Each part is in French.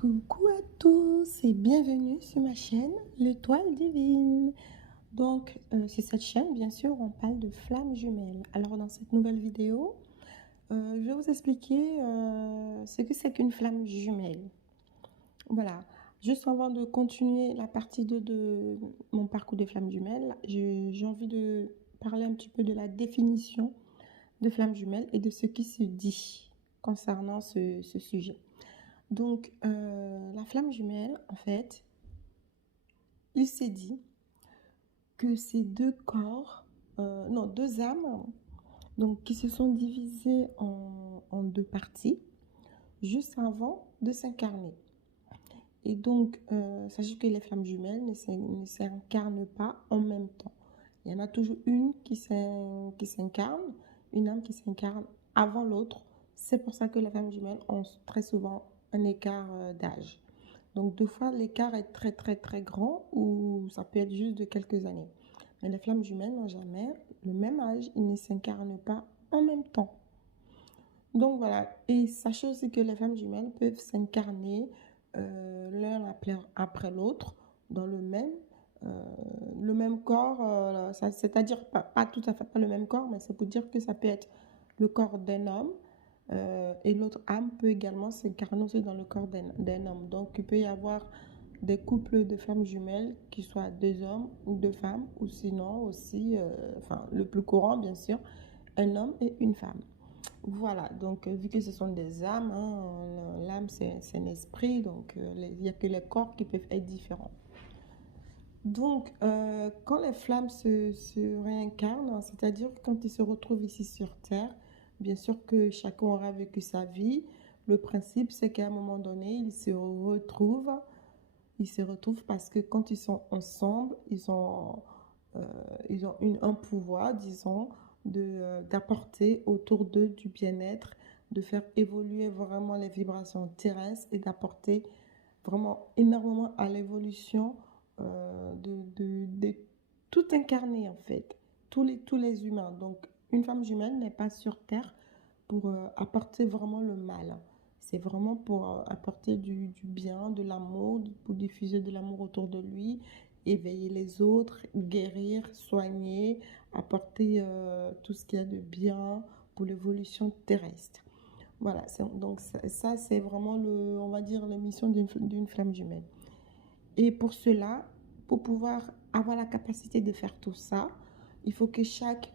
Coucou à tous et bienvenue sur ma chaîne L'Étoile Divine. Donc, sur cette chaîne, bien sûr, on parle de flammes jumelles. Alors, dans cette nouvelle vidéo, je vais vous expliquer ce que c'est qu'une flamme jumelle. Voilà. Juste avant de continuer la partie 2 de mon parcours de flamme jumelle, j'ai envie de parler un petit peu de la définition de flamme jumelle et de ce qui se dit concernant ce sujet. Donc, la flamme jumelle, en fait, il s'est dit que ces deux corps, non, deux âmes, donc qui se sont divisées en deux parties, juste avant de s'incarner. Et donc, sachez que les flammes jumelles ne s'incarnent pas en même temps. Il y en a toujours une qui s'incarne, une âme qui s'incarne avant l'autre. C'est pour ça que les flammes jumelles ont très souvent un écart d'âge. Donc, deux fois, l'écart est très, très, très grand ou ça peut être juste de quelques années. Mais les flammes jumelles n'ont jamais le même âge, ils ne s'incarnent pas en même temps. Donc, voilà. Et sachez aussi que les flammes jumelles peuvent s'incarner l'un après l'autre dans le même corps. C'est-à-dire pas tout à fait pas le même corps, mais c'est pour dire que ça peut être le corps d'un homme. Et l'autre âme peut également s'incarner aussi dans le corps d'un homme. Donc, il peut y avoir des couples de flammes jumelles qui soient deux hommes ou deux femmes, ou sinon aussi, enfin, le plus courant, bien sûr, un homme et une femme. Voilà, donc vu que ce sont des âmes, hein, l'âme c'est un esprit, donc il n'y a que les corps qui peuvent être différents. Donc, quand les flammes se réincarnent, c'est-à-dire quand ils se retrouvent ici sur Terre, bien sûr que chacun aura vécu sa vie. Le principe, c'est qu'à un moment donné, ils se retrouvent parce que quand ils sont ensemble, ils ont un pouvoir, disons, d'apporter autour d'eux du bien-être, de faire évoluer vraiment les vibrations terrestres et d'apporter vraiment énormément à l'évolution de tout incarné en fait, tous les humains. Donc une femme jumelle n'est pas sur Terre pour apporter vraiment le mal. C'est vraiment pour apporter du bien, de l'amour, pour diffuser de l'amour autour de lui, éveiller les autres, guérir, soigner, apporter tout ce qu'il y a de bien pour l'évolution terrestre. Voilà, donc ça c'est vraiment on va dire, la mission d'une flamme jumelle. Et pour cela, pour pouvoir avoir la capacité de faire tout ça, il faut que chaque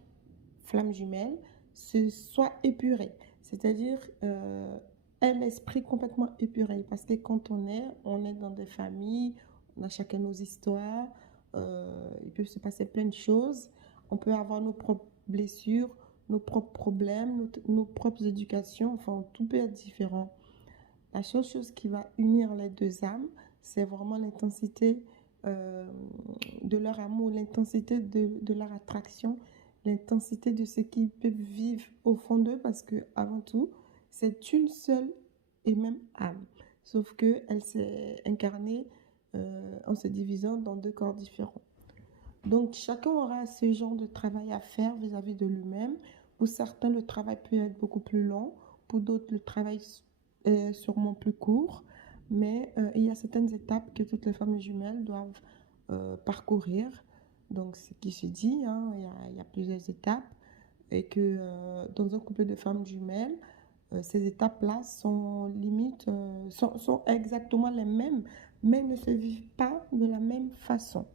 flamme jumelle soit épurée. C'est-à-dire un esprit complètement épuré. Parce que quand on est dans des familles, on a chacun nos histoires, il peut se passer plein de choses. On peut avoir nos propres blessures, nos propres problèmes, nos propres éducations. Enfin, tout peut être différent. La seule chose qui va unir les deux âmes, c'est vraiment l'intensité de leur amour, l'intensité de leur attraction, l'intensité de ce qu'ils peuvent vivre au fond d'eux, parce que avant tout, c'est une seule et même âme. Sauf qu'elle s'est incarnée en se divisant dans deux corps différents. Donc, chacun aura ce genre de travail à faire vis-à-vis de lui-même. Pour certains, le travail peut être beaucoup plus long. Pour d'autres, le travail est sûrement plus court. Mais il y a certaines étapes que toutes les femmes jumelles doivent parcourir. Donc, ce qui se dit, hein, il y a plusieurs étapes. Et que dans un couple de femmes jumelles, ces étapes-là sont limite, sont exactement les mêmes, mais ne se vivent pas de la même façon.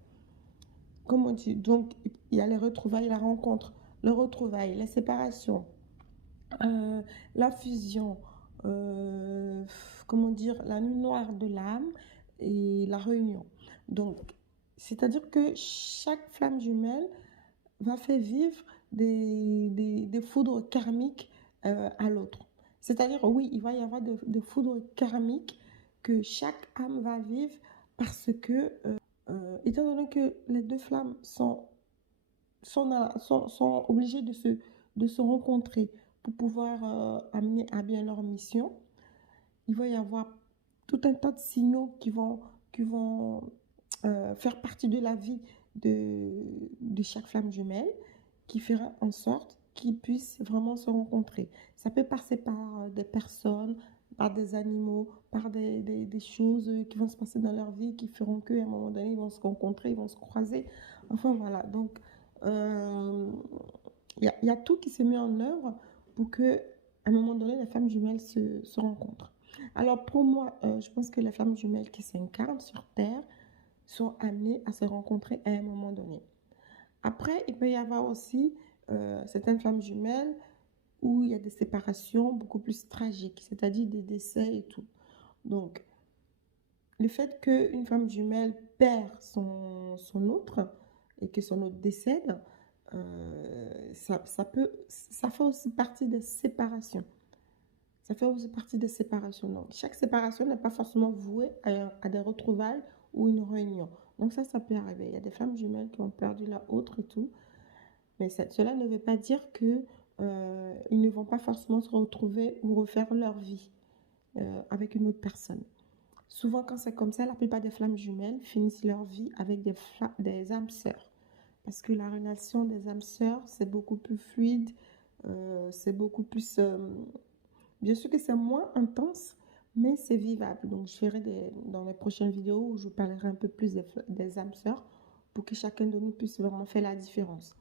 Comme on dit, donc il y a les retrouvailles, la rencontre, le retrouvailles, les séparations, la fusion, comment dire, la nuit noire de l'âme et la réunion. Donc, c'est-à-dire que chaque flamme jumelle va faire vivre des foudres karmiques à l'autre. C'est-à-dire, oui, il va y avoir des foudres karmiques que chaque âme va vivre parce que étant donné que les deux flammes sont obligées de se rencontrer pour pouvoir amener à bien leur mission, il va y avoir tout un tas de signaux qui vont faire partie de la vie de chaque flamme jumelle, qui fera en sorte qu'ils puissent vraiment se rencontrer. Ça peut passer par des personnes, par des animaux, par des choses qui vont se passer dans leur vie, qui feront qu'à un moment donné, ils vont se rencontrer, ils vont se croiser. Enfin voilà, donc il y a tout qui se met en œuvre pour que, à un moment donné, les flammes jumelles se rencontrent. Alors pour moi, je pense que les flammes jumelles qui s'incarnent sur Terre sont amenées à se rencontrer à un moment donné. Après, il peut y avoir aussi certaines flammes jumelles où il y a des séparations beaucoup plus tragiques, c'est-à-dire des décès et tout. Donc, le fait qu'une femme jumelle perd son autre et que son autre décède, ça fait aussi partie des séparations. Ça fait aussi partie des séparations. Donc, chaque séparation n'est pas forcément vouée à des retrouvailles ou une réunion. Donc ça peut arriver. Il y a des femmes jumelles qui ont perdu la autre et tout. Mais cela ne veut pas dire que ils ne vont pas forcément se retrouver ou refaire leur vie avec une autre personne. Souvent, quand c'est comme ça, la plupart des flammes jumelles finissent leur vie avec des âmes sœurs. Parce que la relation des âmes sœurs, c'est beaucoup plus fluide, c'est beaucoup plus... bien sûr que c'est moins intense, mais c'est vivable. Donc, je ferai dans les prochaines vidéos où je parlerai un peu plus des âmes sœurs pour que chacun de nous puisse vraiment faire la différence.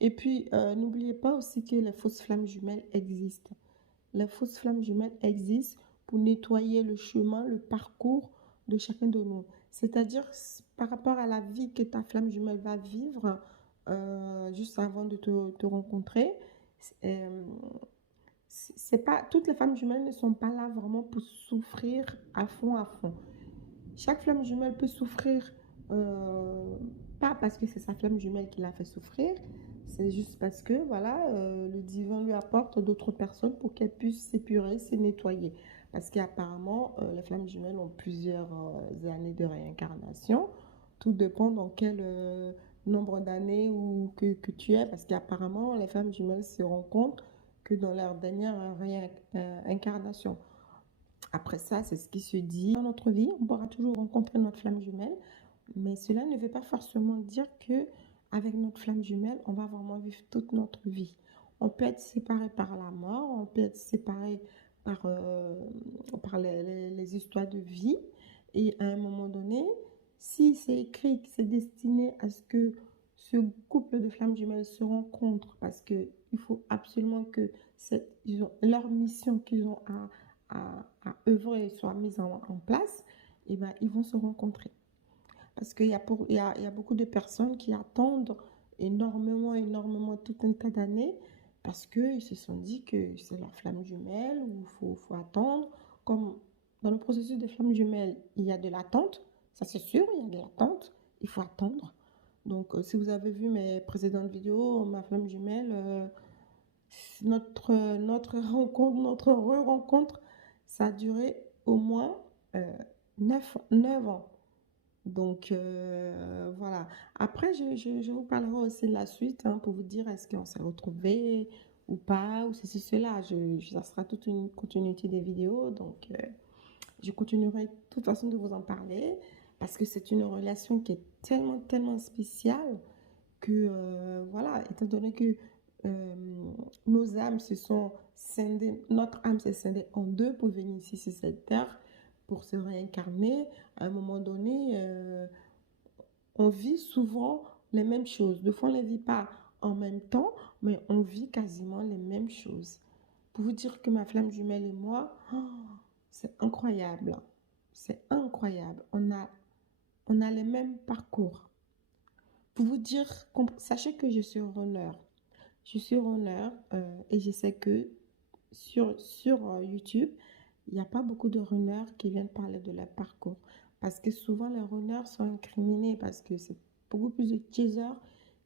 Et puis, n'oubliez pas aussi que les fausses flammes jumelles existent. Les fausses flammes jumelles existent pour nettoyer le chemin, le parcours de chacun de nous. C'est-à-dire par rapport à la vie que ta flamme jumelle va vivre juste avant de te rencontrer. C'est pas, toutes les flammes jumelles ne sont pas là vraiment pour souffrir à fond, à fond. Chaque flamme jumelle peut souffrir, pas parce que c'est sa flamme jumelle qui l'a fait souffrir, c'est juste parce que voilà, le divin lui apporte d'autres personnes pour qu'elle puisse s'épurer, se nettoyer. Parce qu'apparemment, les flammes jumelles ont plusieurs années de réincarnation. Tout dépend dans quel nombre d'années ou que tu es, parce qu'apparemment, les flammes jumelles se rencontrent que dans leur dernière réincarnation. Après ça, c'est ce qui se dit dans notre vie. On pourra toujours rencontrer notre flamme jumelle, mais cela ne veut pas forcément dire que avec notre flamme jumelle, on va vraiment vivre toute notre vie. On peut être séparé par la mort, on peut être séparé par les histoires de vie. Et à un moment donné, si c'est écrit que c'est destiné à ce que ce couple de flammes jumelles se rencontrent, parce qu'il faut absolument que leur mission qu'ils ont à œuvrer soit mise en place, et ben, ils vont se rencontrer. Parce qu'il y a beaucoup de personnes qui attendent énormément, tout un tas d'années, parce qu'ils se sont dit que c'est leur flamme jumelle, ou il faut attendre. Comme dans le processus de flamme jumelle, il y a de l'attente, ça c'est sûr, il y a de l'attente, il faut attendre. Donc, si vous avez vu mes précédentes vidéos, ma flamme jumelle, notre rencontre, notre re-rencontre, ça a duré au moins 9 ans. Donc, voilà. Après, je vous parlerai aussi de la suite hein, pour vous dire est-ce qu'on s'est retrouvés ou pas, ou ceci, cela. Ça sera toute une continuité des vidéos. Donc, je continuerai de toute façon de vous en parler parce que c'est une relation qui est tellement spéciale que, voilà, étant donné que nos âmes se sont scindées, notre âme s'est scindée en deux pour venir ici sur cette terre, pour se réincarner, à un moment donné, on vit souvent les mêmes choses. Des fois, on ne les vit pas en même temps, mais on vit quasiment les mêmes choses. Pour vous dire que ma flamme jumelle et moi, oh, c'est incroyable. C'est incroyable. On a les mêmes parcours. Pour vous dire, sachez que je suis runner. Je suis runner et je sais que sur YouTube, il n'y a pas beaucoup de runners qui viennent parler de leur parcours. Parce que souvent, les runners sont incriminés parce que c'est beaucoup plus de chasers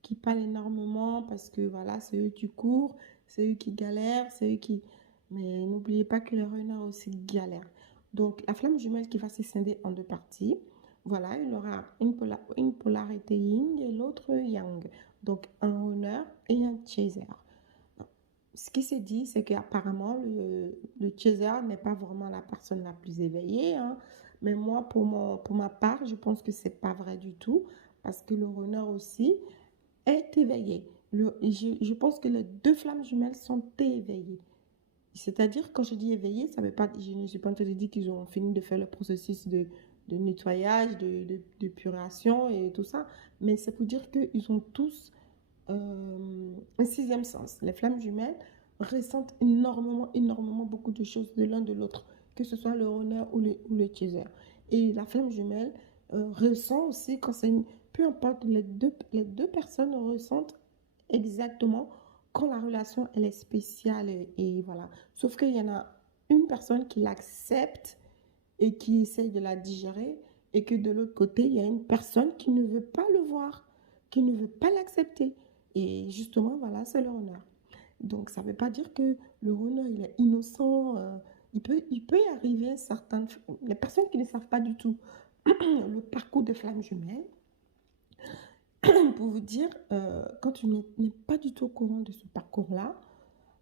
qui parlent énormément parce que voilà, c'est eux qui courent, c'est eux qui galèrent, c'est eux qui... Mais n'oubliez pas que les runners aussi galèrent. Donc, la flamme jumelle qui va se scinder en deux parties, voilà, il aura une polarité yin et l'autre yang. Donc, un runner et un chaser. Ce qui se dit, c'est qu'apparemment, le chaser n'est pas vraiment la personne la plus éveillée. Hein. Mais moi, pour ma part, je pense que ce n'est pas vrai du tout. Parce que le runner aussi est éveillé. Je pense que les deux flammes jumelles sont éveillées. C'est-à-dire, quand je dis éveillé, ça veut pas, je ne suis pas en train de dire qu'ils ont fini de faire le processus de nettoyage, d'épuration et tout ça, mais c'est pour dire qu'ils ont tous un sixième sens. Les flammes jumelles ressentent énormément, énormément beaucoup de choses de l'un de l'autre, que ce soit le runner ou le chaser. Et la flamme jumelle ressent aussi quand c'est une... Peu importe, les deux personnes ressentent exactement quand la relation elle est spéciale et voilà. Sauf qu'il y en a une personne qui l'accepte et qui essaye de la digérer et que de l'autre côté, il y a une personne qui ne veut pas le voir, qui ne veut pas l'accepter. Et justement, voilà, c'est le runner. Donc, ça ne veut pas dire que le runner, il est innocent. Il peut y arriver certaines... Les personnes qui ne savent pas du tout le parcours de flamme jumelle, pour vous dire, quand tu n'es pas du tout au courant de ce parcours-là,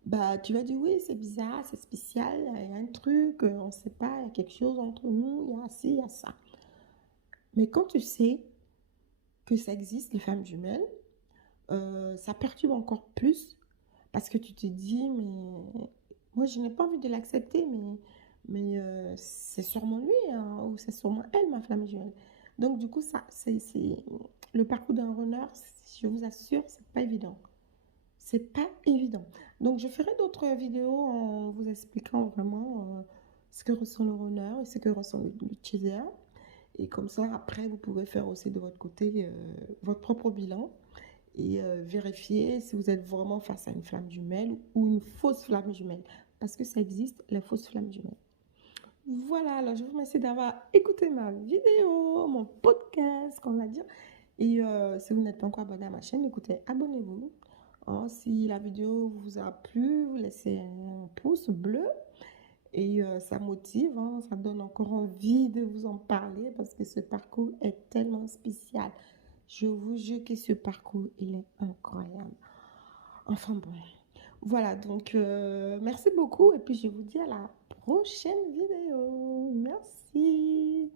bah, tu vas dire oui, c'est bizarre, c'est spécial, il y a un truc, on ne sait pas, il y a quelque chose entre nous, il y a ci, il y a ça. Mais quand tu sais que ça existe, les femmes jumelles, ça perturbe encore plus parce que tu te dis, mais moi, je n'ai pas envie de l'accepter, mais c'est sûrement lui hein, ou c'est sûrement elle, ma flamme jumelle. Donc, du coup, ça, c'est le parcours d'un runner, je vous assure, c'est pas évident. C'est pas évident. Donc, je ferai d'autres vidéos en vous expliquant vraiment ce que ressent le runner et ce que ressent le chaser. Et comme ça, après, vous pouvez faire aussi de votre côté votre propre bilan et vérifier si vous êtes vraiment face à une flamme jumelle ou une fausse flamme jumelle. Parce que ça existe, les fausses flammes jumelles. Voilà, alors je vous remercie d'avoir écouté ma vidéo, mon podcast, qu'on va dire. Et si vous n'êtes pas encore abonné à ma chaîne, écoutez, abonnez-vous. Hein, si la vidéo vous a plu, vous laissez un pouce bleu. Et ça motive, hein, ça donne encore envie de vous en parler parce que ce parcours est tellement spécial. Je vous jure que ce parcours, il est incroyable. Enfin bon, voilà, donc merci beaucoup et puis je vous dis à la prochaine vidéo. Merci.